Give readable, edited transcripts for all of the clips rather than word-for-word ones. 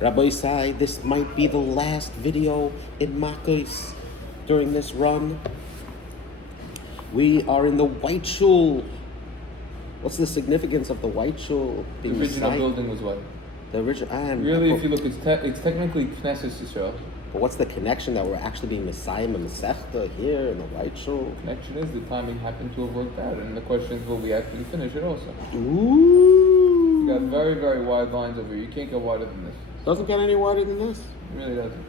Rabbi Isai, this might be the last video in Makkos during this run. We are in the White Shul. What's the significance of the White Shul being the original building was white. The original, really, if you look, it's technically Knesset Yisrael. But what's the connection that we're actually being Messiah and Masechta here in the White Shul? The connection is the timing happened to have worked out, and the question is, will we actually finish it also? Ooh. You got very, very wide lines over here. You can't go wider than this. Doesn't get any wider than this. It really doesn't.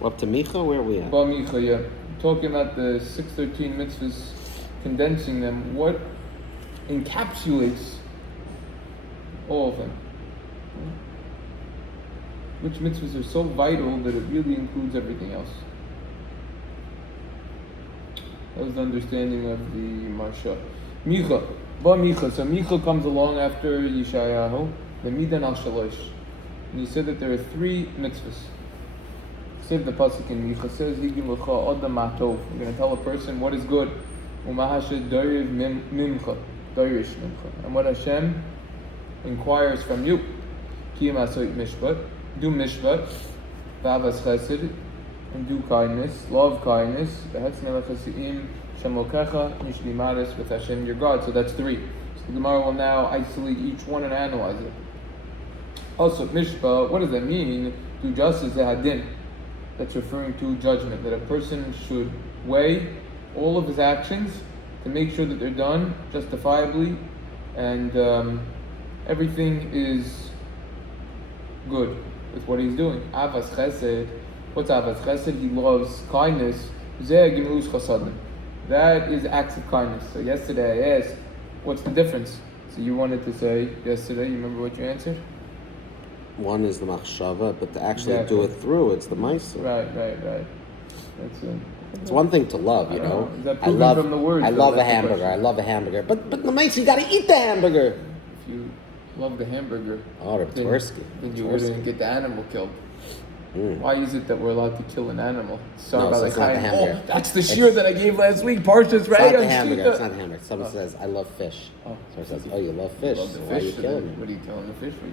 Well, up to Micha, where are we at? Ba Micha, yeah. Talking about the 613 mitzvahs, condensing them, what encapsulates all of them? Which mitzvahs are so vital that it really includes everything else? That was the understanding of the Marsha. Micha, Ba Micha. So Micha comes along after Yeshayahu, the Midan al Shalosh. And he said that there are three mitzvahs. Said the pasuk in Micha says, "Higim lecha adam matov." We're going to tell a person what is good. Umahashed dariv mimcha, darish mimcha, and what Hashem inquires from you. Kiyam asoit mishpat, do mishpat, v'avas chesed, and do kindness, love kindness. V'hetzne lechasim shemokecha mishlimaris, with Hashem your God. So that's three. So the Gemara will now isolate each one and analyze it. Also, mishpat, what does that mean? Do justice, hadin. That's referring to judgment, that a person should weigh all of his actions to make sure that they're done justifiably and everything is good with what he's doing. Avas chesed, what's avas chesed? He loves kindness. Zeh gimlus chasadim. That is acts of kindness. So yesterday I asked, what's the difference? So you wanted to say yesterday, you remember what you answered? One is the machshava, but to actually do it through, it's the ma'aser. Right. That's it. It's one thing to love, you know. Is that proven from the words? I love a hamburger. But the ma'aser, you got to eat the hamburger. If you love the hamburger, then you wouldn't get the animal killed. Why is it that we're allowed to kill an animal? It's not the hamburger. That's the shear that I gave last week. Parshas, right? It's not the hamburger. It's not the hamburger. Someone says, I love fish. Someone says, oh, you love fish. So why are you killing it? What are you killing the fish for?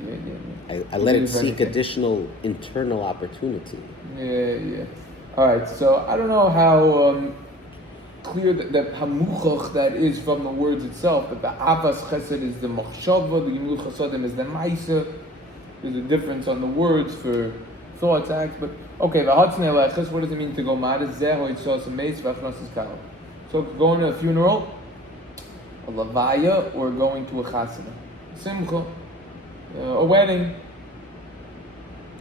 Yeah. I let it seek additional internal opportunity. Yeah. All right, so I don't know how clear that hamuchach that is from the words itself, but the avas chesed is the machshava, the gimlut chasadim is the ma'isa. There's a difference on the words for thoughts, acts, but okay, what does it mean to go mad? So going to a funeral, a lavaya, or going to a chasana, simcha, a wedding.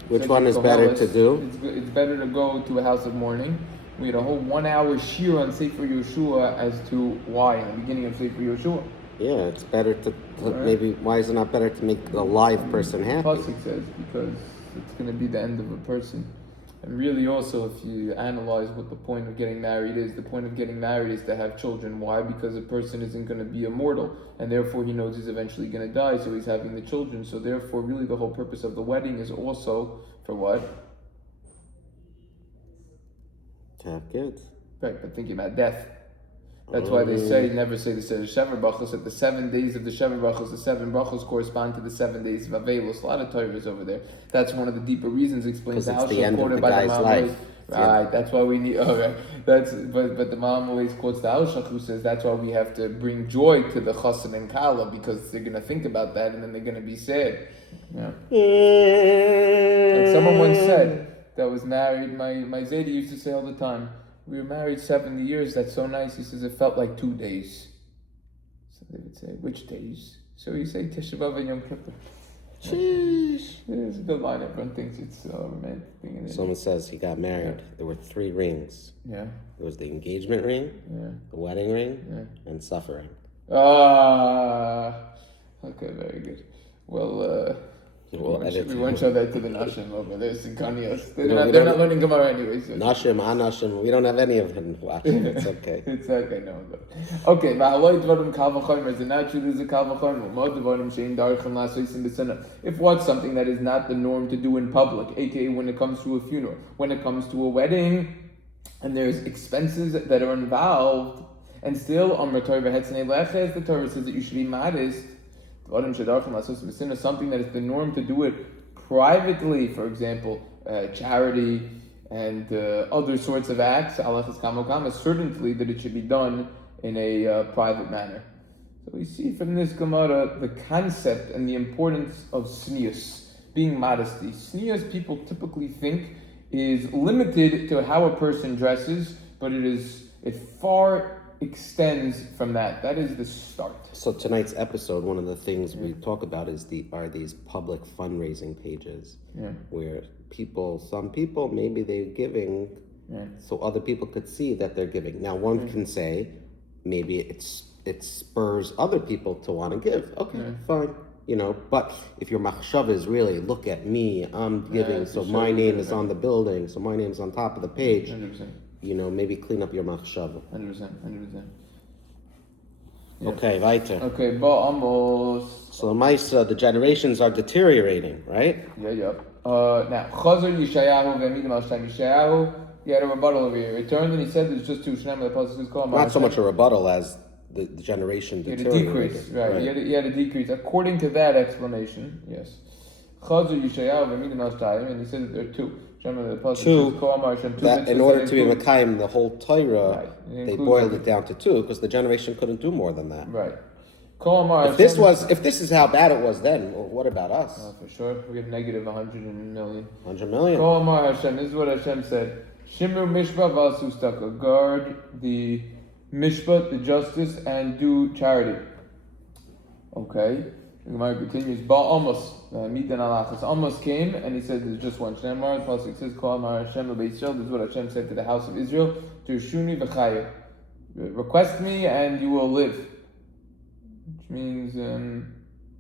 Which one is better to do? It's better to go to a house of mourning. We had a whole 1 hour shir on Sefer Yeshua as to why in the beginning of Sefer Yeshua. Yeah, it's better to maybe. Why is it not better to make the live person happy? Pasuk says because it's going to be the end of a person. And really also, if you analyze what the point of getting married is, the point of getting married is to have children. Why? Because a person isn't going to be immortal, and therefore he knows he's eventually going to die, so he's having the children. So therefore, really the whole purpose of the wedding is also, for what? To have kids. Right, but thinking about death. That's why they never say the Shever Brachos, that the 7 days of the Shever Brachos, the 7 Brachos correspond to the 7 days of Avelos. A lot of Torahs over there. That's one of the deeper reasons explained the Haushah quoted by the life. Right, that's why we need, but the Mom always quotes the Haushah who says that's why we have to bring joy to the Chassan and Kala, because they're going to think about that and then they're going to be sad. Yeah. Like someone once said that was married, my Zaydi used to say all the time, we were married 70 years, that's so nice. He says, it felt like 2 days. So they would say, which days? So you say Tisha B'Av and Yom Kippur. Sheesh. It's a good line. Everyone thinks it's a romantic thing. Someone says he got married. Yeah. There were 3 rings. Yeah. There was the engagement ring, the wedding ring, and suffering. Okay, very good. Well, we won't show that to the Nashim over there. Sinkanios. They're not learning Gemara anyway. So. Nashim, Anashim, we don't have any of them watching. It's okay. It's okay, no. Okay, is it not true there's a kal v'chomer? If what's something that is not the norm to do in public, aka when it comes to a funeral, when it comes to a wedding, and there's expenses that are involved, and still, the Torah says that you should be modest. Something that is the norm to do it privately, for example, charity and other sorts of acts, halachas kamokam, certainly that it should be done in a private manner. So we see from this Gemara the concept and the importance of snius, being modesty. Snius, people typically think, is limited to how a person dresses, but it far extends from that. That is the start. So tonight's episode, one of the things we talk about are these public fundraising pages, where some people, maybe they're giving, so other people could see that they're giving. Now, one can say, maybe it spurs other people to want to give. Okay, fine. But if your machshava is really, look at me, I'm giving, so my name is on the building, so my name's on top of the page. 100%. Maybe clean up your machshava. 100%. Yes. Okay, weiter. Okay, ba'amos. So the generations are deteriorating, right? Yeah. Now, Chazar Yishayahu ve'amidim al Shem Yishayahu. He had a rebuttal over here. He returned and he said there's just two. Shnei the pasuk is called. Not so much a rebuttal as the generation deteriorated. He had a decrease, right? He had a decrease. According to that explanation, yes. Chazar Yishayahu ve'amidim al Shem, and he said that there are two. Two, that in order to be Mekayim the whole Torah, they boiled it down to two, because the generation couldn't do more than that. Right. If this is how bad it was then, well, what about us? For sure. We have negative 100 million. 100 million. Kol Amar Hashem, this is what Hashem said. Shimru Mishpat Vasustaka. Guard the Mishpat, the justice, and do charity. Okay. The Gemara continues. Amos Amos came and he said there's just one. Shemar pasuk says, "Kol Amar Hashem Beis Yisrael." This is what Hashem said to the house of Israel: "Tirshuni v'chayev." Request me and you will live. Which means you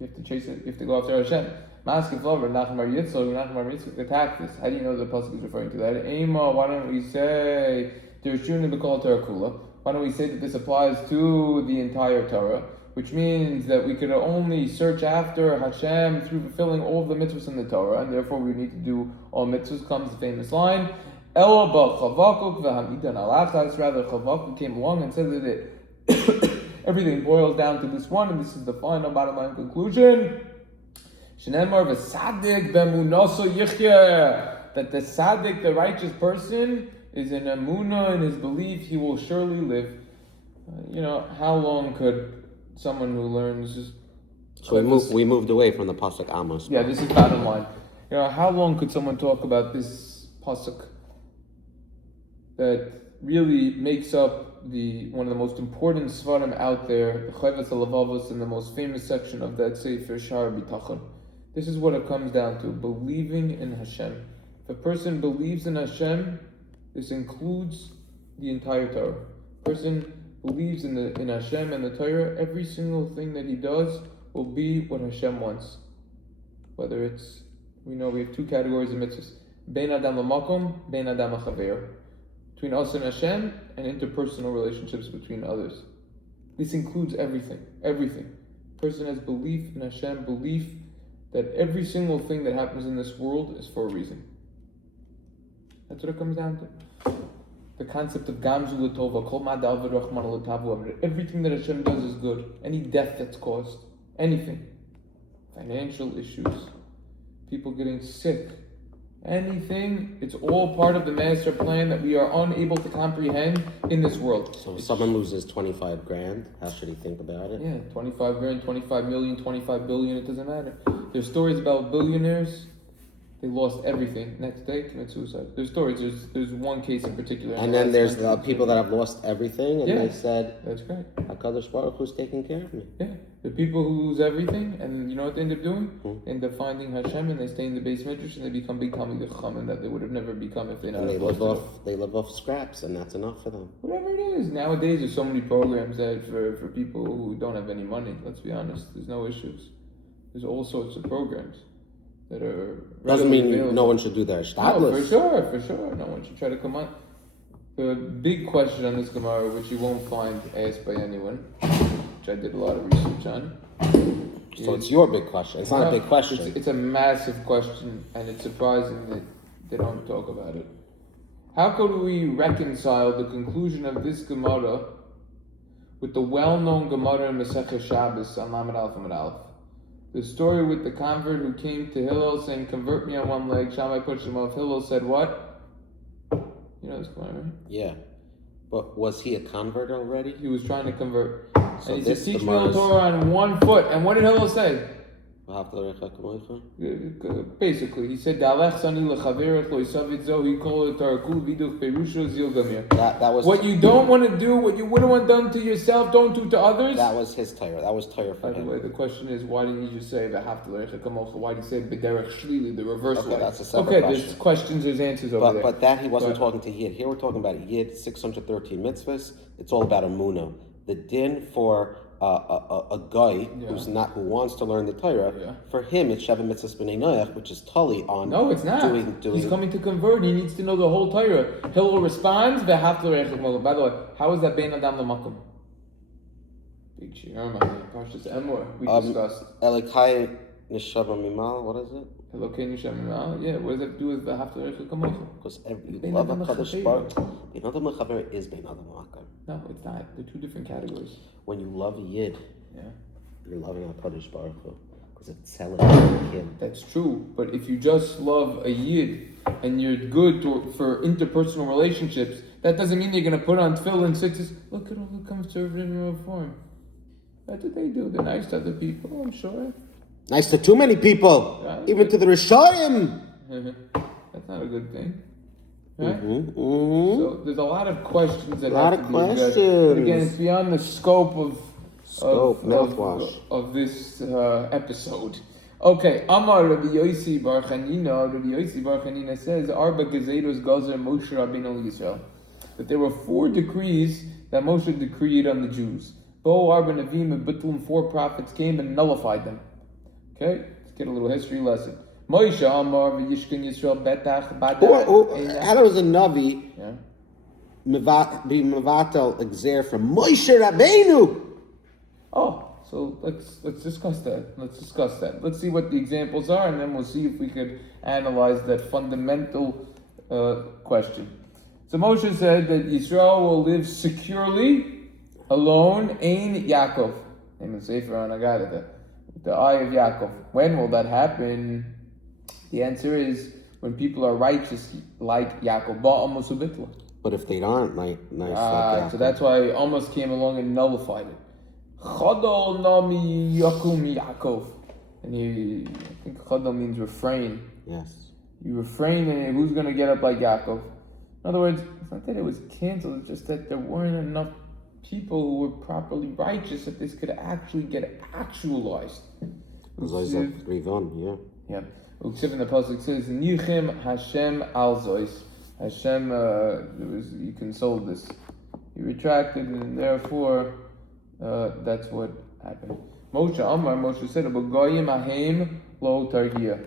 have to chase it. You have to go after Hashem. Maskef lover Nachmar Yitzchak attack this. How do you know the pasuk is referring to that? Ema. Why don't we say Tirshuni b'kol Torah kula? Why don't we say that this applies to the entire Torah? Which means that we could only search after Hashem through fulfilling all of the mitzvahs in the Torah, and therefore we need to do all mitzvahs. Comes the famous line, El ba Chavakuk v'hamidan alachas. Rather, Chavakuk came along and said that everything boils down to this one, and this is the final bottom line conclusion. Shenemar v'sadik b'emunaso yichya. That the sadik, the righteous person, is in emunah, in his belief, he will surely live. How long could someone who learns just... So we moved away from the pasuk Amos. Yeah, this is bottom line. How long could someone talk about this pasuk that really makes up one of the most important svarim out there, the Chayvas HaLevavos, in the most famous section of that Sefer Shar B'tachon. This is what it comes down to, believing in Hashem. If a person believes in Hashem, this includes the entire Torah. Person believes in Hashem and the Torah, every single thing that he does will be what Hashem wants. Whether it's, we have two categories of mitzvahs. Bein adam l'makom, bein adam l'chaver. Between us and Hashem, and interpersonal relationships between others. This includes everything. Everything. Person has belief in Hashem, belief that every single thing that happens in this world is for a reason. That's what it comes down to. The concept of Gamzu L'tova, Kol Ma'adav V'Rachman L'tavu, everything that Hashem does is good. Any death that's caused, anything. Financial issues, people getting sick, anything, it's all part of the master plan that we are unable to comprehend in this world. So if someone loses 25 grand, how should he think about it? Yeah, 25 grand, 25 million, 25 billion, it doesn't matter. There's stories about billionaires. They lost everything. Next day, commit suicide. There's stories. There's one case in particular. And then there's people that have lost everything, and they said, "That's great. HaKadosh Baruch Hu's taking care of me." Yeah, the people who lose everything, and you know what they end up doing? They end up finding Hashem, and they stay in the base midrash, and they become big Talmidei Chachamim that they would have never become if they not. And they live off scraps, and that's enough for them. Whatever it is. Nowadays, there's so many programs that for people who don't have any money. Let's be honest. There's no issues. There's all sorts of programs that are doesn't mean available. No one should do their shtadlus. No, for sure. No one should try to come on. The big question on this Gemara, which you won't find asked by anyone, which I did a lot of research on. So it's your big question. It's not a big question. It's a massive question, and it's surprising that they don't talk about it. How could we reconcile the conclusion of this Gemara with the well-known Gemara in Masechah Shabbos on Lamed Aleph Amud Aleph? The story with the convert who came to Hillel saying, "Convert me on one leg." Shammai pushed him off. Hillel said, "What?" You know this one, right? Yeah. But was he a convert already? He was trying to convert. So and he said, "Teach me Gemara the Torah on one foot." And what did Hillel say? Basically, he said, that was what you don't want to do, what you wouldn't want done to yourself, don't do to others. That was his Torah. That was Torah for him. By the way, the question is, why didn't he just say why did he say b'derech shlili, the reverse way? That's a separate question. There's questions, there's answers over there. But that he wasn't talking to Yid. Here we're talking about Yid, 613 mitzvahs. It's all about Emunah. The din for a guy who wants to learn the Torah, for him it's Sheva Mitzvahs B'nai Noach, which is totally on. No, it's not. He's coming to convert. He needs to know the whole Torah. Hillel responds, "V'hafta l'reich l'mokum." By the way, how is that bein adam l'makom? Big shir, Parshas Emor. We discussed. Elikai neshama mimal. What is it? Elokai neshama mimal. Yeah. What does that do with v'hafta l'reich l'mokum? Because you love HaKadosh Baruch Hu. Bein adam l'chaver is bein adam l'makom. No, it's not. They're two different categories. When you love a Yid, you're loving HaKadosh Baruch Hu. Because it's celebrating him. That's true. But if you just love a Yid and you're good for interpersonal relationships, that doesn't mean you're going to put on tefillin sixes. Look at all the conservative and reform. That's what they do. They're nice to other people, I'm sure. Nice to too many people. Right? Even to the Rishonim. That's not a good thing. Right? So there's a lot of questions that have to be addressed. But again, it's beyond the scope of this episode. Okay, Amar Rabbi Yossi Bar Chanina. Rabbi Yossi Bar Chanina says, Arba Gezeros Gazer Moshe Rabbeinu Yisrael. That there were 4 decrees that Moshe decreed on the Jews. Bo Arba Navim and Bittlum, 4 prophets came and nullified them. Okay, let's get a little history lesson. Moshe Amar V'Yishkin Yisrael Betach Badach. How was a Navi be Mevatel Exer from Moshe Rabbeinu? Oh, so let's discuss that. Let's see what the examples are, and then we'll see if we could analyze that fundamental question. So Moshe said that Yisrael will live securely, alone, Ein Yaakov. Name the Sefer on Agada, the eye of Yaakov. When will that happen? The answer is when people are righteous like Yaakov. But if they aren't nice like Yaakov. So that's why he almost came along and nullified it. Chadol nami yakum Yaakov. And I think chadol means refrain. Yes. You refrain, and who's going to get up like Yaakov? In other words, it's not that it was canceled, it's just that there weren't enough people who were properly righteous that this could actually get actualized. Rivon, yeah. Uksiv in the pasuk says, Nichem Hashem al zois. Hashem, he consoled this. He retracted, and therefore, that's what happened. Moshe said, "Goyim ahem lo targia."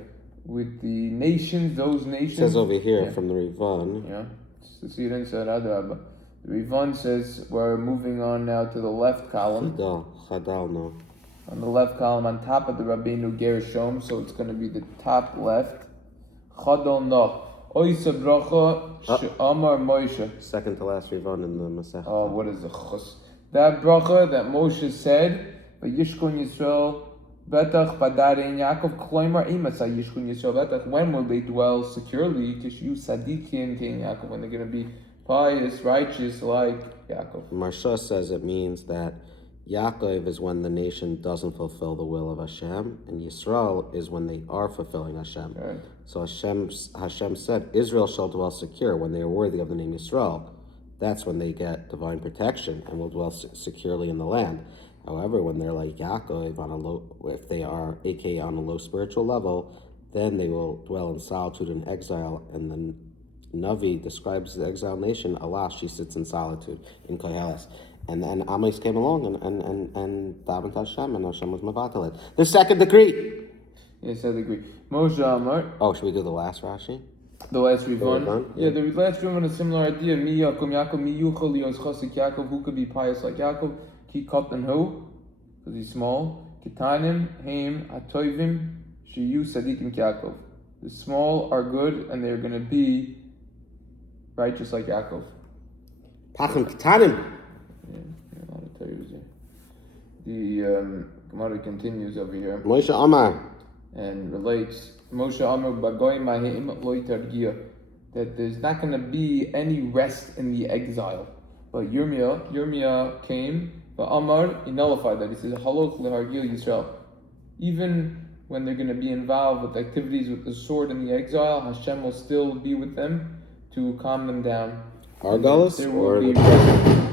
With the nations, those nations. It says over here from the Rivon. Yeah. See it inside Adrabah. The Rivon says we're moving on now to the left column. Chadal, no. On the left column, on top of the Rabbeinu Gershom, so it's going to be the top left. Chadal no. Oisa bracha Amar Moshe. Second to last Rivon in the Masech. Oh, what is the chus? That bracha that Moshe said, "Vayishkon Yisrael betach badarein Yaakov kloimar imasa yishkon Yisrael betach." When will they dwell securely? Tishu sadikin kein Yaakov, when they're going to be pious, righteous like Yaakov. Marsha says it means that Yaakov is when the nation doesn't fulfill the will of Hashem, and Yisrael is when they are fulfilling Hashem. Right. So Hashem said, Israel shall dwell secure when they are worthy of the name Yisrael. That's when they get divine protection and will dwell securely in the land. However, when they're like Yaakov, if they are aka on a low spiritual level, then they will dwell in solitude and exile. And then Navi describes the exiled nation, Allah, she sits in solitude in Koheles. And then Amos came along and davened Hashem, and Hashem was mevatel it. The second decree. Yes, I agree. Moshe Amar. Oh, should we do the last Rashi? The last Rivon? Yeah, the last Rivon, a similar idea. Mi Yaakov Yaakov, mi yuchal lios chasik Yaakov, who could be pious like Yaakov? Ki katan hu, because he's small. Kitanim, heim, atoivim, shiyu sadikim Yaakov. The small are good, and they're going to be righteous like Yaakov. Pachim kitanim. Yeah, a lot of Torahs there. The Gemara continues over here. Moshe Amar. And relates Moshe Amar Bagoy Mahim Loy Targia, that there's not going to be any rest in the exile. But Yirmiyah came, but Amar, he nullified that. He says, Halok lehargil Yisrael. Even when they're going to be involved with activities with the sword in the exile, Hashem will still be with them to calm them down. Argalus or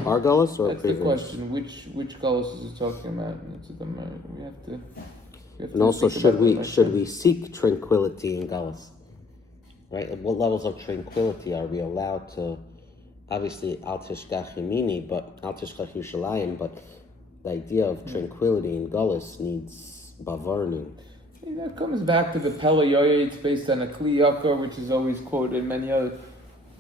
Argalus or that's the question. Which Galus is it talking about? We have to. And also, should we seek tranquility in Galus? Right? At what levels of tranquility are we allowed to? Obviously, Al Tishkach Yemini, but Al Tishkach Yushalayim, but the idea of tranquility in Galus needs Bavarnu. That comes back to the Pele Yoye. It's based on a Kli Yakar, which is always quoted in many other.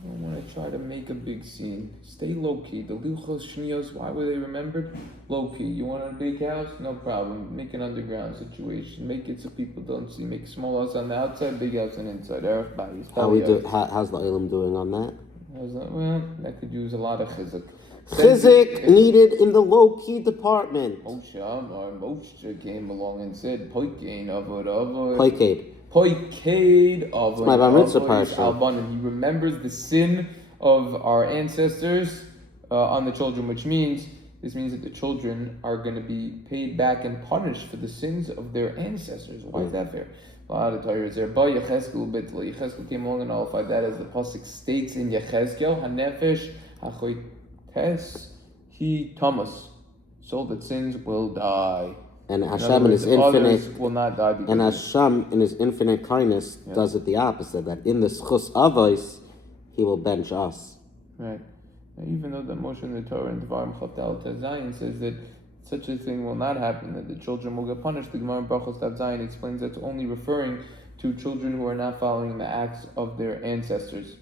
I don't want to try to make a big scene. Stay low key. The Luchos Shnios, why were they remembered? Low key. You want a big house? No problem. Make an underground situation. Make it so people don't see. Make a small house on the outside, big house on the inside. How's the Olam doing on that? Well, that could use a lot of chizuk. Chizik needed in the low-key department. Moshe came along and said, Poikein Avoid. Poikeid Avoid. My Bar Mitzvah parsha. He remembers the sin of our ancestors on the children, which means that the children are going to be paid back and punished for the sins of their ancestors. Why is that fair? A lot of Torah is there. But Yechezkel came along and nullified that, as the pasuk states in Yechezkel, Hanefesh hachoites he tamas, soul that sins will die. And Hashem in His infinite will not die. And Hashem in His infinite kindness does it the opposite. That in the schus avos, He will bench us. Right. Now, even though the Moshe in the Torah in Devarim Chavdal Tazayin says that such a thing will not happen, that the children will get punished, the Gemara in Brachos Tav Zayin explains that's only referring to children who are not following the acts of their ancestors.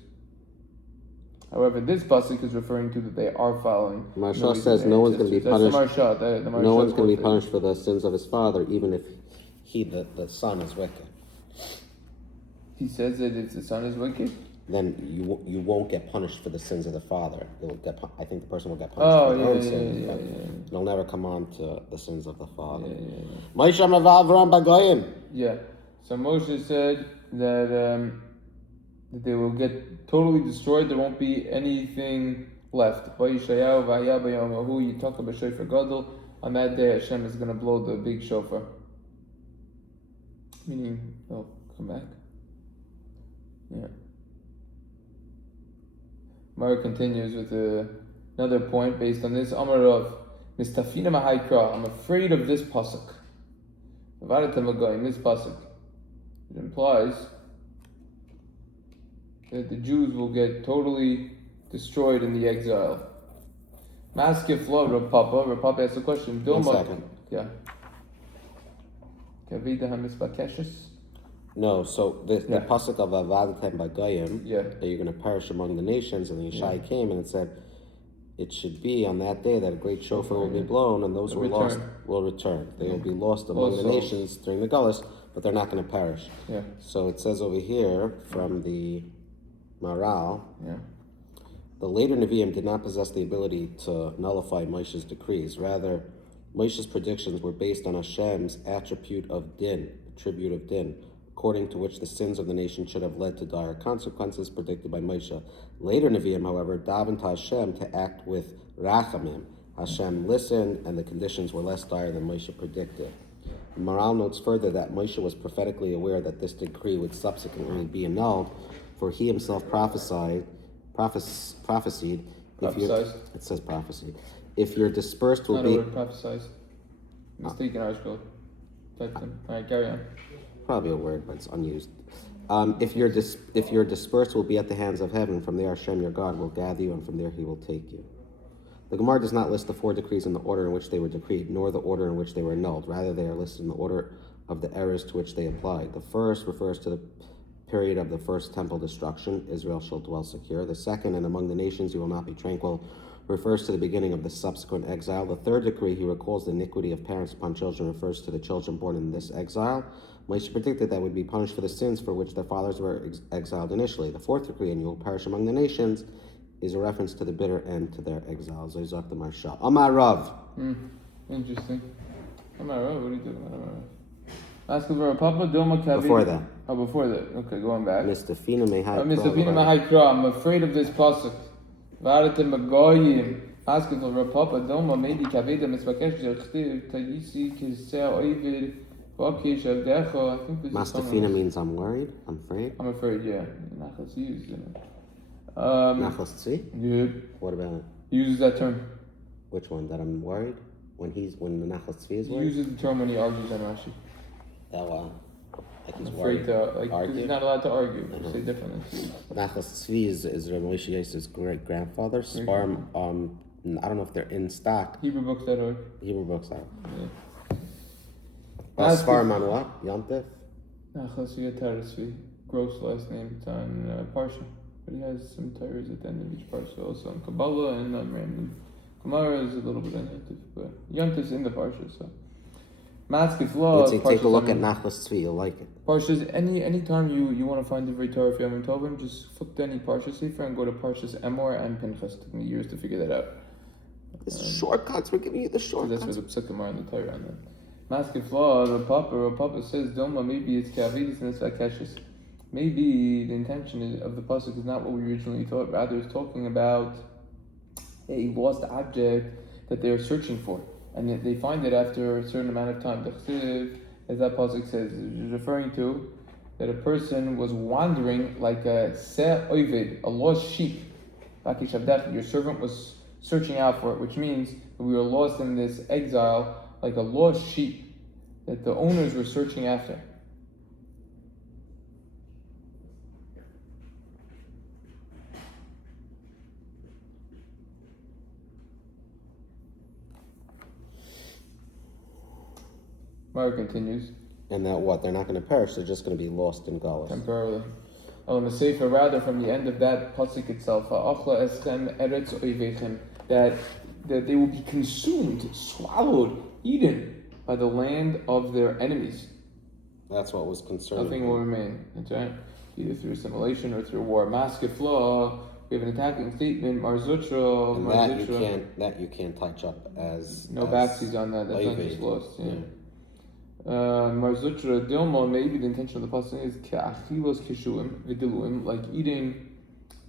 However, this pasuk is referring to that they are following. Marsha says no one's going to be punished. No one's going to be punished for the sins of his father, even if the son is wicked. He says that if the son is wicked, then you won't get punished for the sins of the father. I think the person will get punished for their own sins, but it'll never come on to the sins of the father. Yeah. So Moshe said that they will get totally destroyed. There won't be anything left. You talk about shofar gadol. On that day, Hashem is going to blow the big shofar. Meaning, they'll come back. Yeah. Mara continues with another point based on this. Amar Rav, Mistafina Mahaikra. I'm afraid of this pasuk. This pasuk. It implies that the Jews will get totally destroyed in the exile. Maskif lo Rav Papa asks a question. 1 second. Yeah. Kavida hamisbakeshes. No, so the pasuk of Avadatem Bagayim, that you're going to perish among the nations, and the Yeshai came and it said, it should be on that day that a great shofar will be blown, and those who are lost will return. They will be lost among the nations during the Gullus, but they're not going to perish. Yeah. So it says over here from the Maral, the later Nevi'im did not possess the ability to nullify Moshe's decrees. Rather, Moshe's predictions were based on Hashem's attribute of din, according to which the sins of the nation should have led to dire consequences predicted by Moshe. Later Nevi'im, however, davened to Hashem to act with rachamim. Hashem listened, and the conditions were less dire than Moshe predicted. Maral notes further that Moshe was prophetically aware that this decree would subsequently be annulled, for he himself prophesied. It says prophesied. If you're dispersed will be. Not a word, prophesied. Mistake in Irish code. All right, carry on. Probably a word, but it's unused. If you're dispersed will be at the hands of heaven. From there, Hashem your God will gather you, and from there He will take you. The Gemara does not list the 4 decrees in the order in which they were decreed, nor the order in which they were annulled. Rather, they are listed in the order of the eras to which they applied. The first refers to the period of the first temple destruction. Israel shall dwell secure. The second, and among the nations you will not be tranquil, refers to the beginning of the subsequent exile. The third decree, he recalls the iniquity of parents upon children, refers to the children born in this exile. Moshe predicted that would be punished for the sins for which their fathers were exiled initially. The fourth decree, and you will perish among the nations, is a reference to the bitter end to their exile. Zayzak the Marsha. Amar Rav. Interesting. Am I right? What are you doing? Am I right? Asking for a papa, Dilma Kavi. Before that. Oh, before that. Okay, going back. Mr. Fina Mehai. Mr. Fina Mehai Kra, I'm afraid of this pasuk. Varate Magoyim. Asking for a papa, Dilma, maybe Kaveda Misbakesh, Jachtiv, Tagisi, Kisel, Ovid, Bakish, Avdecha. I think this is Master Fina means I'm worried, I'm afraid. I'm afraid, yeah. Nachas used, Nachas Tzvi? Good. What about it? He uses that term. Which one? That I'm worried? When the Nachas Tzvi is He worried? uses the term when he argues on Rashi. Oh, wow. Like he's Afraid worried. to, like, Argue? he's not allowed to argue. Say differently. Nachas Tzvi is Rabbi Moshe Yosef's great-grandfather. Sparm, I don't know if they're in stock. Hebrew Books out. Yeah. Sparm on what? Yontif? Nachas Yatarasvi. Gross last name. It's on Parsha. But he has some tires at the end of each Parsha. Also on Kabbalah and on Rambam. Gemara is a little bit on Yontif. But Yontif's in the Parsha, so. Maskif law. Let's see, take a look at Nachas Tzvi, you'll like it. Parshas, any time you want to find the very Torah for Yom Tovim, just flip to any Parsha Sefer and go to Parshas Emor and Pinchas. It took me years to figure that out. Shortcuts, we're giving you the shortcuts. So that's where the psukim are on the Torah on that. Maskif law, Rav Papa says, Doma, maybe it's Kavidis and it's Vakeshis. Maybe the intention of the pasuk is not what we originally thought, rather it's talking about a lost object that they're searching for. And they find it after a certain amount of time. The Chsiv, as that pasuk says, is referring to that a person was wandering like a se ovid, a lost sheep. Your servant was searching out for it, which means that we were lost in this exile like a lost sheep that the owners were searching after. Mara continues. And that what? They're not going to perish, they're just going to be lost in Galus. Temporarily. The Sefer, rather from the end of that pasuk itself, that they will be consumed, swallowed, eaten by the land of their enemies. That's what was concerning. Nothing will remain. That's right. Either through assimilation or through war. Maskif law. We have an attacking statement. Marzutra. And that you can't touch up as no backsies on that. That's not just lost. Yeah. Marzutra Dilma, maybe the intention of the pasuk is Ka'achilos Kishuim Vidiluim, like eating.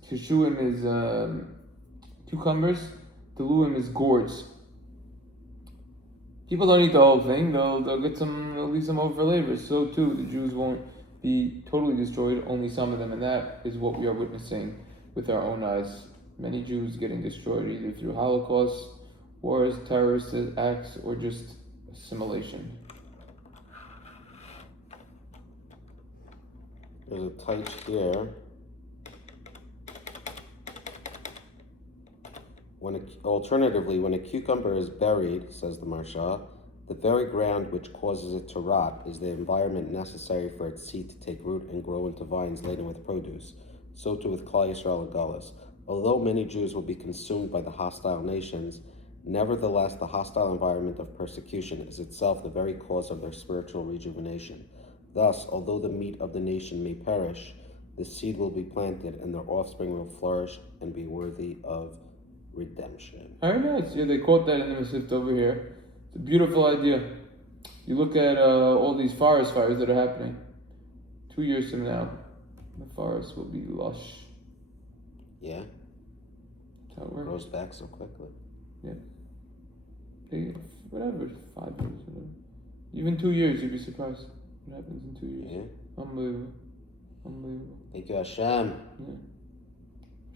Kishuim is cucumbers, Diluim is gourds. People don't eat the whole thing, they'll leave some over for labor. So too, the Jews won't be totally destroyed, only some of them, and that is what we are witnessing with our own eyes. Many Jews getting destroyed either through Holocaust, wars, terrorist acts, or just assimilation. There's a touch here. Alternatively, when a cucumber is buried, says the Marsha, the very ground which causes it to rot is the environment necessary for its seed to take root and grow into vines laden with produce. So too with Klal Yisrael and Galus. Although many Jews will be consumed by the hostile nations, nevertheless the hostile environment of persecution is itself the very cause of their spiritual rejuvenation. Thus, although the meat of the nation may perish, the seed will be planted and their offspring will flourish and be worthy of redemption. Very nice. Yeah, they quote that in the Masifta over here. It's a beautiful idea. You look at all these forest fires that are happening. 2 years from now, the forest will be lush. Yeah? That's how it works. It grows back so quickly. Yeah. 5 years, whatever. Even 2 years, you'd be surprised. What happens in 2 years? Yeah. Unbelievable. Thank you, Hashem. Yeah.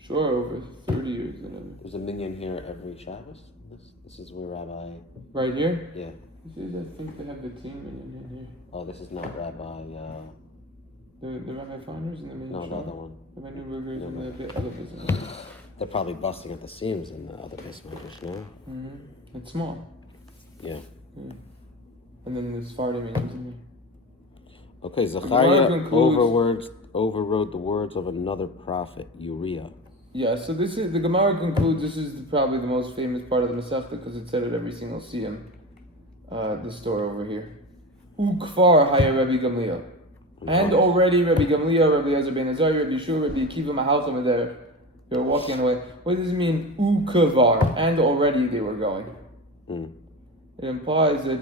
Sure, over 30 years, whatever. There's a minyan here every Shabbos. This is where Rabbi... Right here? Yeah. This is, I think they have the team in here. Oh, this is not Rabbi... The Rabbi Founders and the main No, the other one. Rabbi Newbergers and the other business. They're probably busting at the seams in the other business now. Mm-hmm. It's small. Yeah. And then there's Fardi minions in here. Okay, Zechariah overrode the words of another prophet, Uriah. Yeah, so this is the Gemara concludes. This is probably the most famous part of the Masechta because it said it every single siyum. This story over here. Ukfar haya Rabbi Gamliel, and already Rabbi Gamliel, Rabbi Eliezer ben Azariah, Rabbi Yeshua, Rabbi Akiva Mahalchim there. They were walking away. What does it mean? Ukavar, and already they were going. It implies that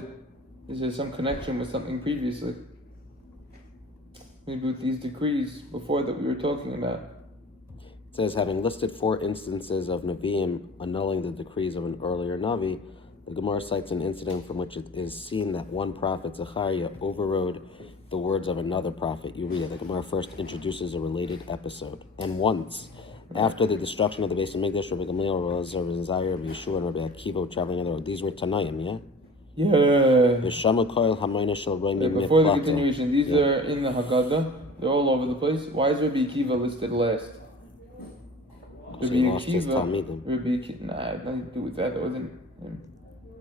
Is there some connection with something previously? Maybe with these decrees before that we were talking about. It says, having listed 4 instances of Nevi'im annulling the decrees of an earlier Navi, the Gemara cites an incident from which it is seen that one prophet, Zechariah, overrode the words of another prophet, Uriah. The Gemara first introduces a related episode. And once, after the destruction of the base of Mikdash, Rabbi Gamliel, Rabbi Elazar, Rabbi Zayir, Rabbi Yeshua, and Rabbi Akiva were traveling on the road. These were Tanaim, yeah? Yeah. Before the continuation, these are in the Haggadah. They're all over the place. Why is Rabbi Akiva listed last? Rabbi Akiva. Nah, nothing to do with that. It wasn't him.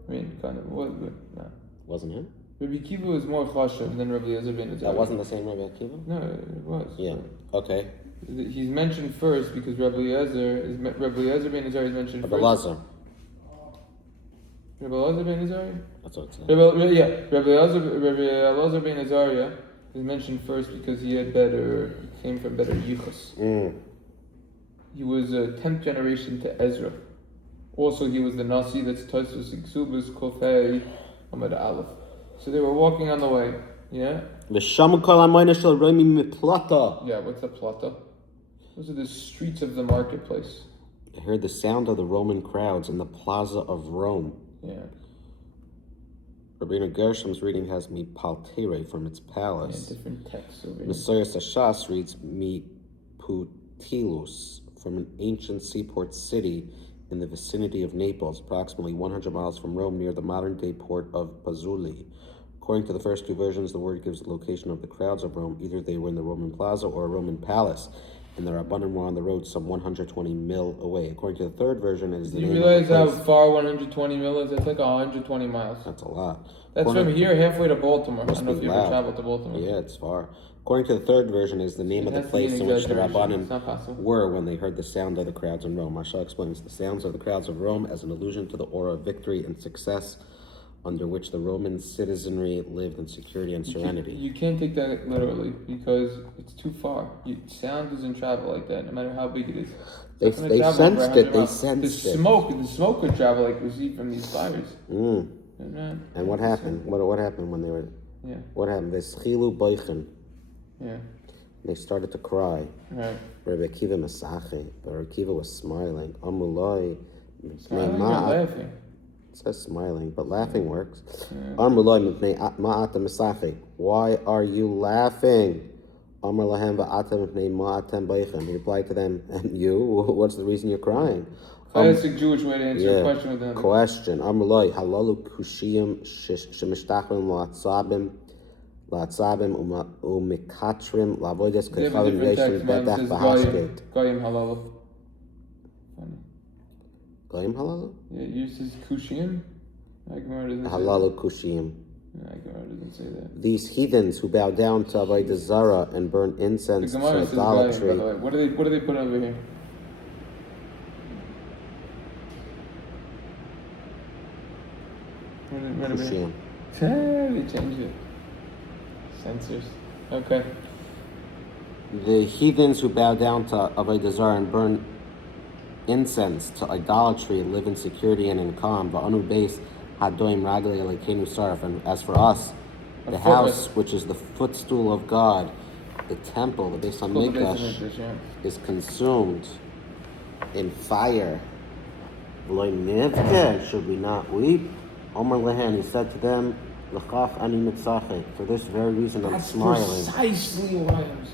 I mean, kind of was, but nah. Wasn't him? Rabbi Akiva was more chashav than Rabbi Elazar ben Azariah. That wasn't the same Rabbi Akiva? No, it was. Yeah. Okay. He's mentioned first because Rabbi Elazar ben Azariah is mentioned Rabbi first. Elazar. Rabbi Elazar ben Azariah? That's what it says. Rabbi Elazar ben Azariah is mentioned first because he came from better yichus. He was a 10th generation to Ezra. Also, he was the Nasi, that's Tosfos Iksubas Kofei Amad Aleph. So they were walking on the way, yeah? Yeah, what's the plata? Those are the streets of the marketplace. I heard the sound of the Roman crowds in the plaza of Rome. Yeah. Rabbeinu Gershom's reading has mi paltere from its palace. Yeah, different texts over here. Messiah Sashas reads mi putilus from an ancient seaport city in the vicinity of Naples, approximately 100 miles from Rome, near the modern-day port of Pazzuli. According to the first 2 versions, the word gives the location of the crowds of Rome. Either they were in the Roman plaza or a Roman palace, and the Rabbanim were on the road some 120 mil away. According to the third version, it is the name of the place. Do you realize how far 120 mil is? That's like 120 miles. That's a lot. That's from here halfway to Baltimore. I don't know if you ever traveled to Baltimore. Yeah, it's far. According to the third version, is the name of the place in which the Rabbanim were when they heard the sound of the crowds in Rome. Marshall explains the sounds of the crowds of Rome as an allusion to the aura of victory and success under which the Roman citizenry lived in security and serenity. You can't take that literally because it's too far. Sound doesn't travel like that, no matter how big it is. They sensed it. They sensed it. The smoke could travel like we see from these fires. And what happened? What happened when they were? Yeah. What happened? They schilu boichen. Yeah. They started to cry. Right. Rabbi Akiva Masache, but Rabbi Akiva was smiling. Amrulai. Smiling or laughing? It says smiling, but laughing works. Amrulai ma'ata Masache. Why are you laughing? Amr lahem va'atem mipnei ma'atem boichen. He replied to them, and you? What's the reason you're crying? Classic Jewish way to answer a question with another question. Amrulai halalu kushiyim shemishtachlim la'atzabim umikatrim la'avodas kechavim yeshim betach b'hasket. Goyim halalu. Goyim halalu? Yeah, yours says kushiyim. Halalu kushiyim. Yeah, Gemara doesn't say that. These heathens who bow down to Avodah Zarah and burn incense to idolatry. What do they put over here? Kushiyim. They changed it. Censors. Okay. The heathens who bow down to Avodah Zarah and burn incense to idolatry live in security and in calm. Va'anu beis hadoim raglei elekenu saraf. And as for us, the house, which is the footstool of God, the temple, the Beis HaMikdash, is consumed in fire. V'lo nivkeh, should we not weep? Omer lehen, he said to them, L'chach ani mitzachek. For this very reason I'm smiling. Precisely what I am.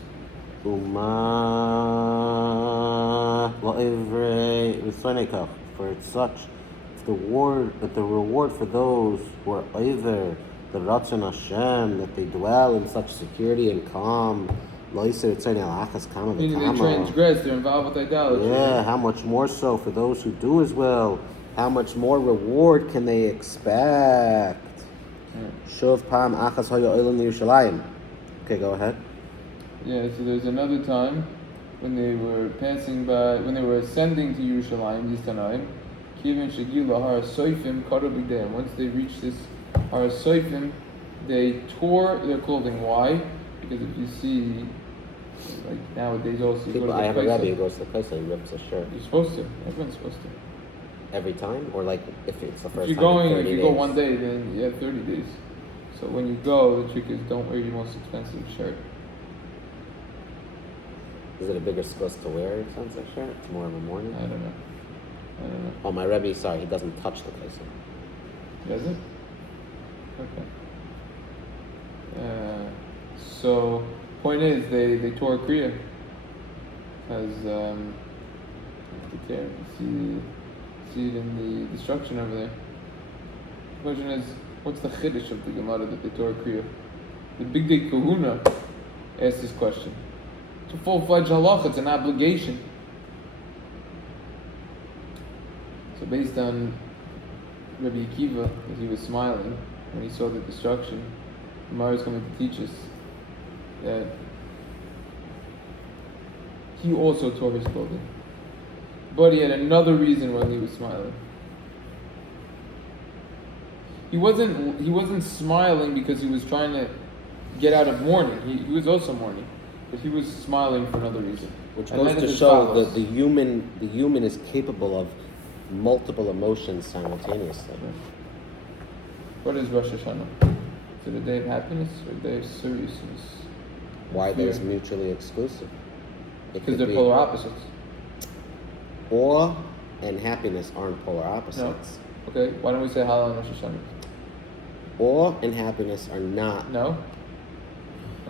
For it's such the reward for those who are over the Ratzon Hashem, that they dwell in such security and calm. Meaning they transgress, they're involved with idolatry. Yeah, how much more so for those who do as well? How much more reward can they expect? Shuv Pam Achas Haya Olam Yerushalayim. Okay, go ahead. Yeah, so there's another time when they were passing by, when they were ascending to Yerushalayim, this Tanaim, Kivin Shagila Har Soifim Karabidem. Once they reached this Har Soifim, they tore their clothing. Why? Because if you see, like nowadays also, people, I have a rabbi who goes to the place and rips a shirt. You're supposed to. Everyone's supposed to. Every time, or like if it's the first if time. If you go one day, then you have 30 days. So when you go, the trick is don't wear your most expensive shirt. Is it a bigger skos to wear your sunset shirt? It's more of a morning? I don't know. Oh, my Rebbe, sorry, he doesn't touch the place. Does it? Okay. So, point is, they tore a kriya. Because, see it in the destruction over there. The question is, what's the chiddush of the Gemara that they tore a kriya? The Big Day Kahuna asked this question. It's a full-fledged halacha, it's an obligation. So based on Rabbi Akiva, as he was smiling when he saw the destruction, Gemara is going to teach us that he also tore his clothing. But he had another reason why he was smiling. He wasn't smiling because he was trying to get out of mourning. He was also mourning. But he was smiling for another reason. Which goes to show that the human is capable of multiple emotions simultaneously. What is Rosh Hashanah? Is it a day of happiness or a day of seriousness? Why there's mutually exclusive? Because they're polar opposites. Awe and happiness aren't polar opposites. No. Okay, why don't we say Hallel and Rosh Hashanah? Awe and happiness are not. No?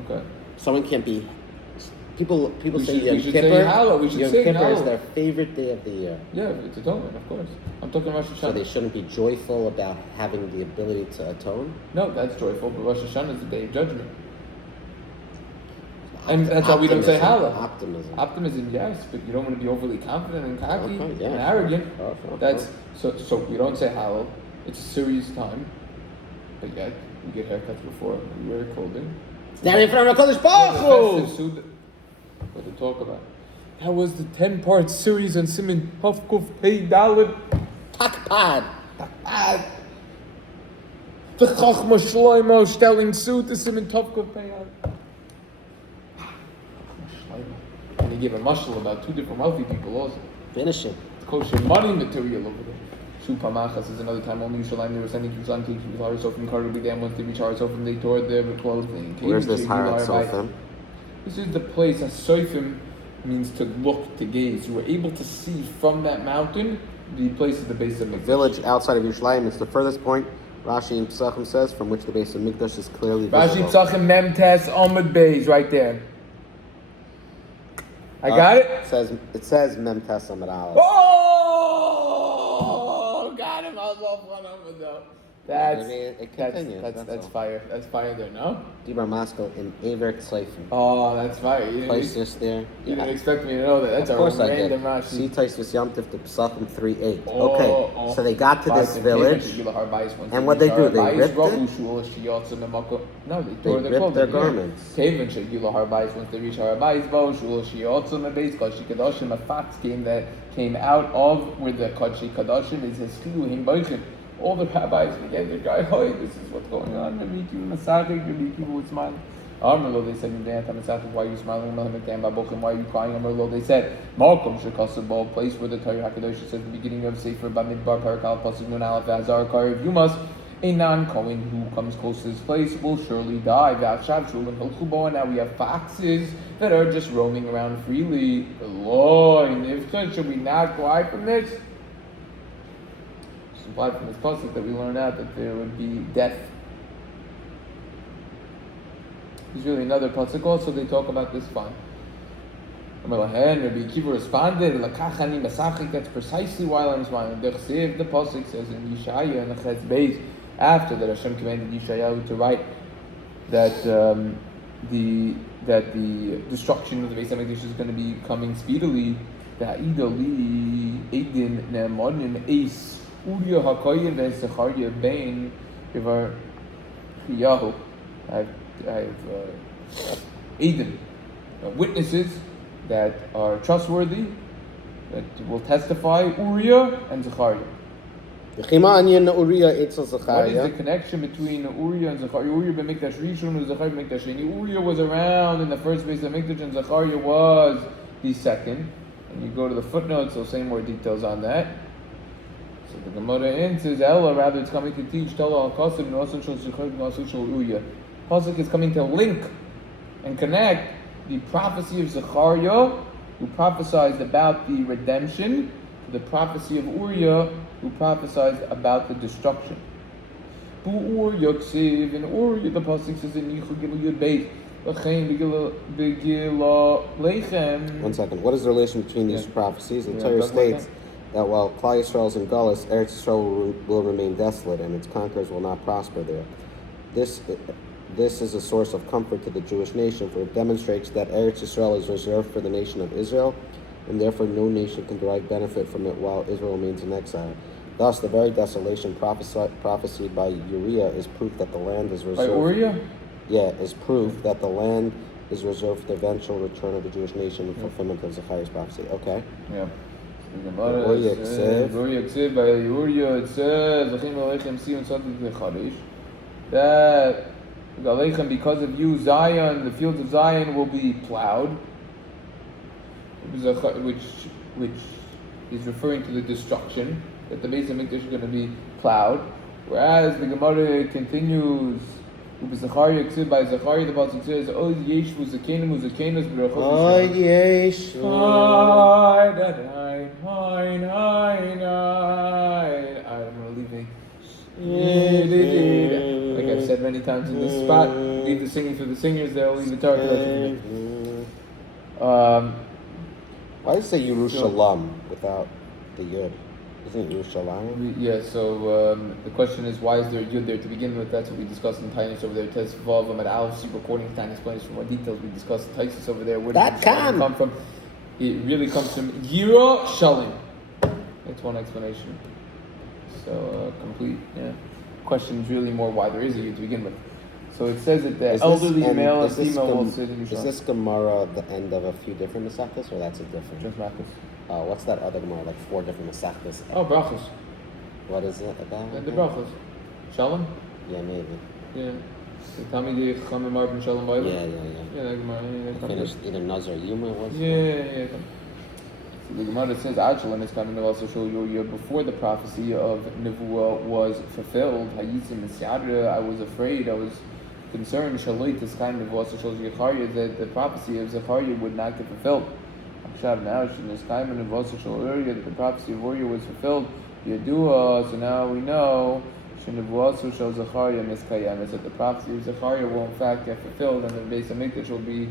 Okay. Someone can't be. People say Yom Kippur. Yom Kippur is their favorite day of the year. Yeah, it's atonement, of course. I'm talking Rosh Hashanah. So they shouldn't be joyful about having the ability to atone? No, that's joyful, but Rosh Hashanah is the day of judgment. And that's why we don't say Hallel. Optimism, yes, but you don't want to be overly confident and cocky and arrogant. That's so we don't say Hallel. It's a serious time, but yet we get haircuts before we wear clothing. Stand in front of HaKadosh Baruch Hu! What to talk about? That was the 10-part series on Siman Tovkuf Pei Dalet Takpad. The Chachma Shloimo Stelling Suit, the Siman Tovkuf Pei Dalet. And he gave a mashal about two different wealthy people also. Finish it. It's kosher money material over there. Shupa Makkos is another time only Yerushalayim they were sending to Yerushalayim to the Har Sofim Kar be there. Once they reach Har Sofim they tore their clothing. Where's this Har Sofim? This is the place. A Sofim means to look, to gaze. You were able to see from that mountain the place of the base of Mikdash. Village outside of Yerushalayim. It's the furthest point. Rashi in Pesachim says from which the base of Mikdash is clearly visible. Rashi Pesachim Mem Tes Amud Beis right there. I got it? It says Mem Tes Amud Aleph. Oh, got him. I was off one over though. That's fire. That's fire there, no? Dibar Moscow in Aver Tzleifim. Oh, that's fire. Place this there. You didn't expect me to know that. That's of course a random I did. See Taisvis Yom Tov to Pesachim 3:8. Okay, so they got to this village, and what they do? They ripped it? No, they tore their garments. Once they reached Harabais, a fox came out of where the Kodesh Kadashim is his him boichin. All the rabbis began to cry, "Hoy, this is what's going on." Rabbi Akiva was smiling. They said, "Why are you smiling? Why are you crying?" They said, "Makkos shekasabal, place where the Torah Hakadosh says the beginning of Sefer Bamidbar Parakal Pasuk Nun Aleph Azar Karev Yumas. A non-Kohen who comes close to this place will surely die." And now we have foxes that are just roaming around freely. Lord, should we not fly from this? Implied from this pasuk that we learned out that there would be death. There's really another pasuk also they talk about this fine. Rabbi Akiva responded, that's precisely why I'm smiling. The pasuk says in Yeshaya and the Chetz Beis, after that Hashem commanded Yeshayahu to write that the destruction of the Beis Hamikdash is going to be coming speedily. Uriah HaKoyen and Zechariah Ben Yahu. I have Eden, witnesses that are trustworthy, that will testify. Uriah and Zechariah. What is the connection between Uriah and Zechariah? Uriah b'Mikdash Rishon and Zechariah b'Mikdash Sheni. Uriah was around in the first base of Mikdash, and Zechariah was the second. And you go to the footnotes; they'll say more details on that. So the Gemara answers, Ella, rather it's coming to teach Tala al-Kasr and also Pasuk is coming to link and connect the prophecy of Zechariah, who prophesied about the redemption, to the prophecy of Uriah, who prophesied about the destruction. Uriah ksiv, in Uriah the Pasuk says in Yichud Gimel Yud Beit, One second. What is the relation between these prophecies? The Torah states that while Klal Yisrael is in Galus, Eretz Yisrael will remain desolate, and its conquerors will not prosper there. This is a source of comfort to the Jewish nation, for it demonstrates that Eretz Yisrael is reserved for the nation of Israel, and therefore no nation can derive benefit from it while Israel remains in exile. Thus, the very desolation prophesied by Uriah is proof that the land is reserved. By Uriah? Yeah, is proof that the land is reserved for the eventual return of the Jewish nation in fulfillment of Zechariah's prophecy. Okay. Yeah. Uriah ksiv, by Uriah it says, that because of you, Zion, the fields of Zion will be plowed, which is referring to the destruction, that the Beis HaMikdash is going to be plowed. Whereas the Gemara continues, Zechariah ksiv, by Zechariah the Pasuk says, Oh yeshu zakenim uzakenas b'rachot. Oh yeshu. I'm going to leave like I've said many times in this spot, leave the singing for the singers, they'll leave the Torah collection for me. Why does it say Yerushalayim without the Yud? Isn't it Yerushalayim? Yeah, so the question is, why is there a Yud there to begin with? That's what we discussed in Tainis over there. Tes Vavam at Aleph, recording time explains for more details. We discussed Taisis over there. Where does it come from? It really comes from Yira Shalim. That's one explanation. So, complete, yeah. Question is really more why there is a Yud to begin with. So it says that the elderly male and female will sit in Yerushalayim. Is this Gemara the end of a few different Makkos, or that's a different? Just Makkos. What's that other Gemara, like 4 different Makkos? Oh, Brachos. What is it about? The Brachos. Shalom? Yeah, maybe. Yeah. The Tamid Chachamim Marvin Shalom Bayla? Yeah, that Gemara. Finished either Nazar or Yuma, was it? Yeah. So the Gemara says, Achalan is coming to also show you before the prophecy of Nevuah was fulfilled. Hayisim Misyadra, I was afraid, I was concerned. Shaloit is kind of also shows Zechariah that the prophecy of Zechariah would not get fulfilled. Akshav now, Shineskaiman of also show Uriah that the prophecy of Uriah was fulfilled. Yadua, so now we know. Also shows Zechariah Miskayam, that the prophecy of Zechariah will in fact get fulfilled, and the Beis HaMikdash will be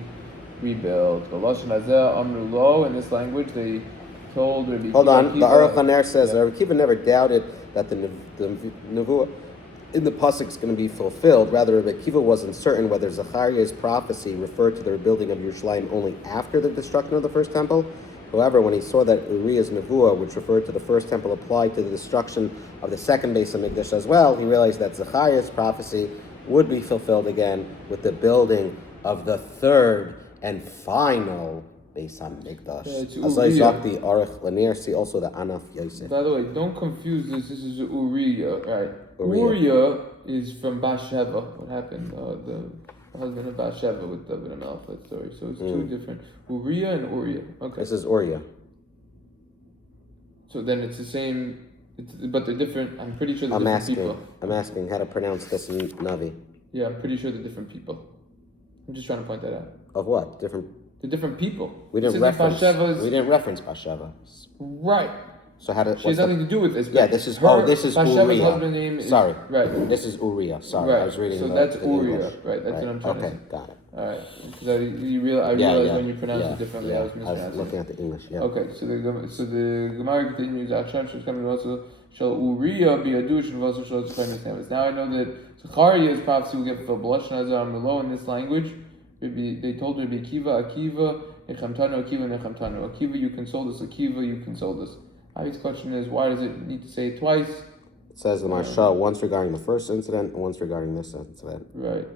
rebuilt. The Lashon Hazeh Amru Lo, in this language they told Rabbi Kiva. Hold on, the Aruch HaNer says that Rabbi Kiva never doubted that the Nevuah in the Pasuk is going to be fulfilled. Rather, Rabbi Kiva wasn't certain whether Zechariah's prophecy referred to the rebuilding of Yerushalayim only after the destruction of the first temple. However, when he saw that Uriah's Nevuah, which referred to the first temple, applied to the destruction of the second Beis HaMikdash as well, he realized that Zechariah's prophecy would be fulfilled again with the building of the third and final Beis HaMikdash. As I talk the Aruch Lanier, see also the Anaf Yosef. By the way, don't confuse this. This is Uriah, right? Uriah is from Bathsheba. What happened? The husband of Bathsheba with David and Melech, that story. So it's two different. Uriah and Uriah. Okay. This is Uriah. So then it's the same, but they're different. I'm pretty sure they're different people. I'm asking how to pronounce this in Navi. Yeah, I'm pretty sure they're different people. I'm just trying to point that out. Of what? Different? They're different people. We didn't reference Bathsheba. Right. So how to? She has nothing to do with this. Yeah, this is Uriah. Husband name is, Sorry. Right. This is Uriah. Sorry, right. I was reading. So that's Uriah. Right. That's what I'm trying to say. Okay, got it. All right. Because I realized when you pronounce it differently, I was mispronouncing. I was looking at the English. Yeah. Okay. So the Gemara continues. Akshan is coming also. Shall Uriah be a douche and also shall Zechariah. Now I know that Zechariah's prophecy will get fulfilled. B'lashon hazeh amru lo, in this language. They told Rabbi Akiva, Nechamtanu, Akiva, you consoled us. Akiva, you consoled us. Avi's question is, why does it need to say it twice? It says the Marsha once regarding the first incident and once regarding this incident. Right.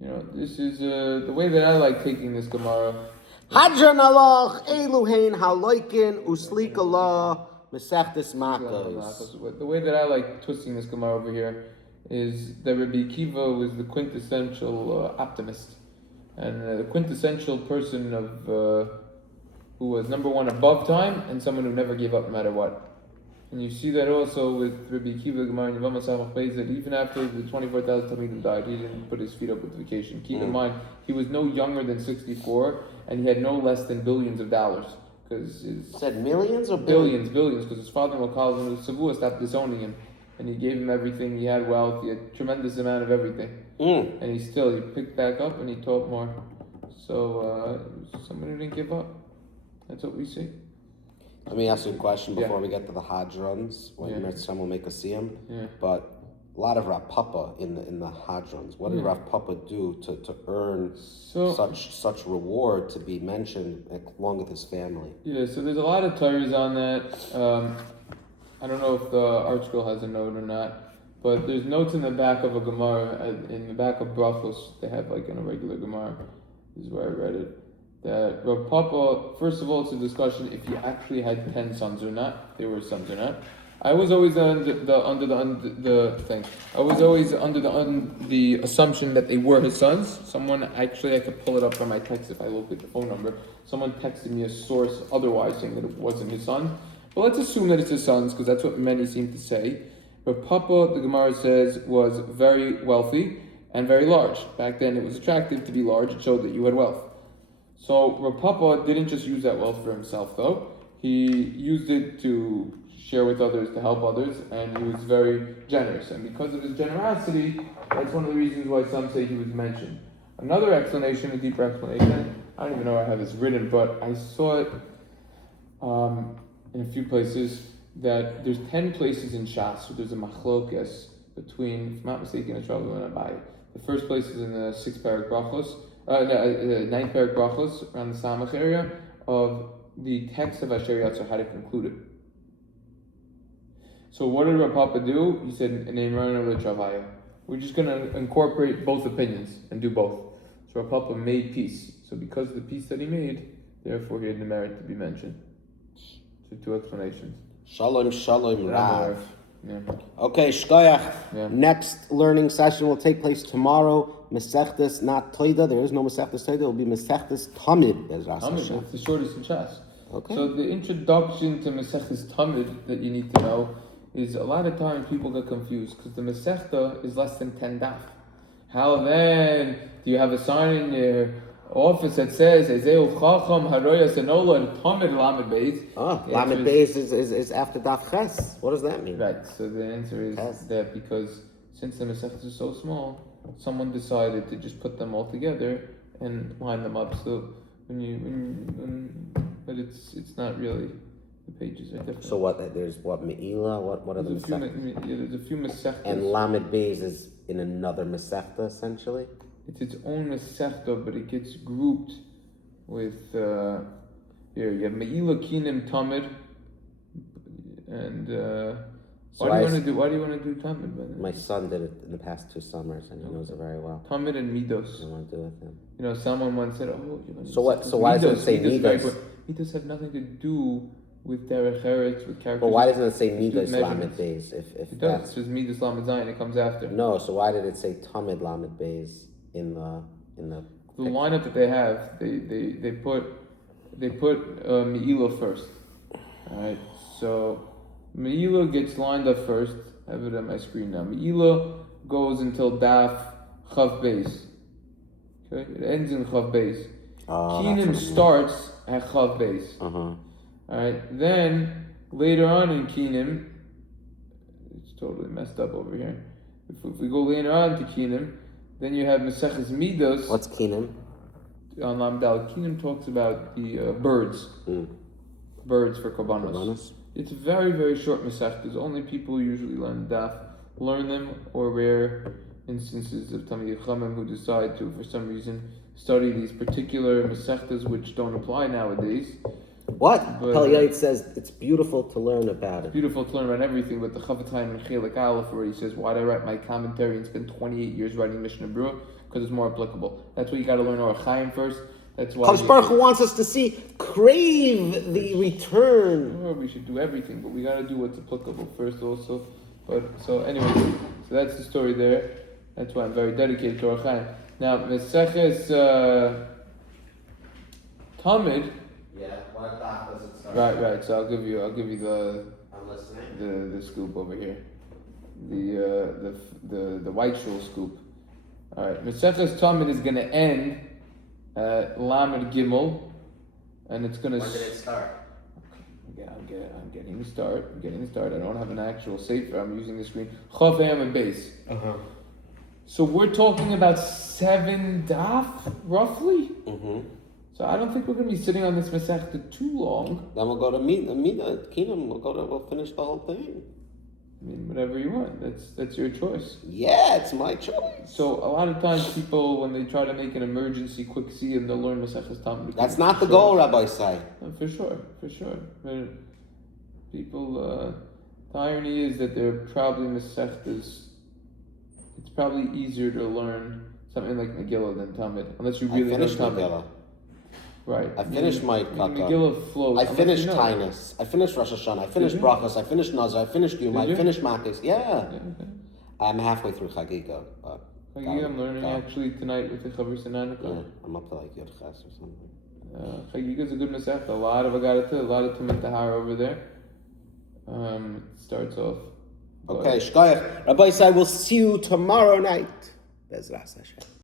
You know, this is the way that I like taking this Gemara. Hadran alach eluhein haloikin uslik Allah mesechtes Makkos. The way that I like twisting this Gemara over here is that Rabbi Akiva was the quintessential optimist, and the quintessential person of who was number one above time and someone who never gave up no matter what. And you see that also with Rabbi Akiva Gemara in Yevamot Samach Beis, that even after the 24,000 Talmidim died, he didn't put his feet up with vacation. Keep in mind, he was no younger than 64, and he had no less than billions of dollars. Because said millions or billions, because his father-in-law called him Savua, stopped disowning him, and he gave him everything. He had wealth, he had a tremendous amount of everything, and he picked back up and he taught more. So somebody didn't give up. That's what we see. Let me ask you a question before we get to the Hajj runs. When Mitzvah will make a siyum, but a lot of Rav Papa in the Hajj runs. What did Rav Papa do to earn such reward to be mentioned along with his family? Yeah, so there's a lot of Torahs on that. I don't know if the art school has a note or not, but there's notes in the back of a Gemara, in the back of Brachos. They have like in a regular Gemara. This is where I read it. That Rav Papa, first of all, it's a discussion if he actually had 10 sons or not, they were sons or not. I was always under the assumption that they were his sons. Someone, actually, I could pull it up from my text if I look at the phone number. Someone texted me a source otherwise saying that it wasn't his son. But let's assume that it's his sons, because that's what many seem to say. But Papa, the Gemara says, was very wealthy and very large. Back then, it was attractive to be large. It showed that you had wealth. So Rav Papa didn't just use that wealth for himself, though. He used it to share with others, to help others, and he was very generous. And because of his generosity, that's one of the reasons why some say he was mentioned. Another explanation, a deeper explanation, I don't even know where I have this written, but I saw it in a few places, that there's 10 places in Shas where there's a machlokes between, if I'm not mistaken, it's Rabbi and Abai. The first place is in the 6th parak Brachos, 9th parak Brachos, around the Samach area, of the text of Asher Yatzor, how to conclude it. So what did Rav Papa do? He said, we're just going to incorporate both opinions and do both. So Rav Papa made peace. So because of the peace that he made, therefore he had the merit to be mentioned. So 2 explanations. Shalom, Rav. Okay, Shkoyach. Next learning session will take place tomorrow. Mesechtes, not Toida. There is no Mesechtes Toida. It will be Mesechtes Tamid. Tamid, it's the shortest in Shas. Okay. So the introduction to Mesechtes Tamid that you need to know is a lot of times people get confused because the Mesechta is less than 10 daf. How then do you have a sign in your office that says Ezeu Chacham Haroya Senola and Tamid Lamed Beis? Lamed Beis is after daf Ches. What does that mean? Right. So the answer is that because since the Mesechta is so small, someone decided to just put them all together and line them up. So but it's not really. The pages are different. So what? There's what Me'ila. What are the Mesechta? There's a few Mesechtas. And Lamed Beis is in another Mesechta, essentially. It's its own Mesechta, but it gets grouped with here. You have Me'ila, Kinim, Tamid, and why do you want to do Tamid? My son did it in the past 2 summers, and he knows it very well. Tamid and Midos. I want to do it with him. You know, someone once said, "Oh, you know." So what? So why does it say Midos? Midos have nothing to do with Derech Eretz, with characters. But why doesn't it say Midas Lamed Beis? If it does, it says Midas Lamed Zayin, it comes after. No, so why did it say Tamid Lamed Beis in the lineup that they have? They put Me'ila first. Alright, so Me'ila gets lined up first. I have it on my screen now. Me'ila goes until Daf Chav Beis. Okay, it ends in Chav Beis. Kinim starts at Chav Beis. Alright, then later on in Kinim, it's totally messed up over here. If we go later on to Kinim, then you have Maseches Midos. What's Kinim? On Lamdal, Kinim talks about the birds. Birds for Korbanos. It's very, very short Masechtas. Only people who usually learn them, or rare instances of Talmidei Chachamim who decide to, for some reason, study these particular Masechtas which don't apply nowadays. What? Peliot says it's beautiful to learn about it. Beautiful to learn about everything, but the Chavetz Chaim and Chelik Aleph, where he says, why did I write my commentary and spend 28 years writing Mishnah Berurah? Because it's more applicable. That's why you got to learn Orach Chaim first. That's why Baruch Hu wants us to crave the return. Sure, we should do everything, but we got to do what's applicable first also. But so anyway, so that's the story there. That's why I'm very dedicated to Orach Chaim. Now, Meseches Tamid. Yeah, what does it start? Right. So I'll give you the. I'm the scoop over here, the white shul scoop. All right, Maseches Tamid is going to end at Lamed Gimel, and it's going to. When did it start? I'm getting the start. I don't have an actual sefer. I'm using the screen. Chav and base. So we're talking about 7 daf, roughly. So I don't think we're going to be sitting on this Masechta too long. Then we'll go to Mina Kingdom. We'll finish the whole thing. I mean, whatever you want. That's your choice. Yeah, it's my choice. So a lot of times people, when they try to make an emergency quick siyum, they'll learn Maseches Tamid. That's not the goal, Rabbi Say. For sure. But people, the irony is that they're probably Masechtas. It's probably easier to learn something like Megillah than Tamid, unless you really know Tamid. Megillah. Right. I finished my Kata. Megillah flows. I finished Tainus. I finished Rosh Hashanah. I finished Brachos. I finished Nazar. I finished Yom. I finished Makkos. Yeah. Okay. I'm halfway through Chagiga. Chagiga, I'm learning actually tonight with the Chaver Sinanaka. Yeah, I'm up to like Yod Ches or something. Chagiga is a good Masech. A lot of Agadata, a lot of Tumat Tahar over there. It starts off. Okay, Shkoyach. Rabbi Say, we'll see you tomorrow night. Bezras Hashem.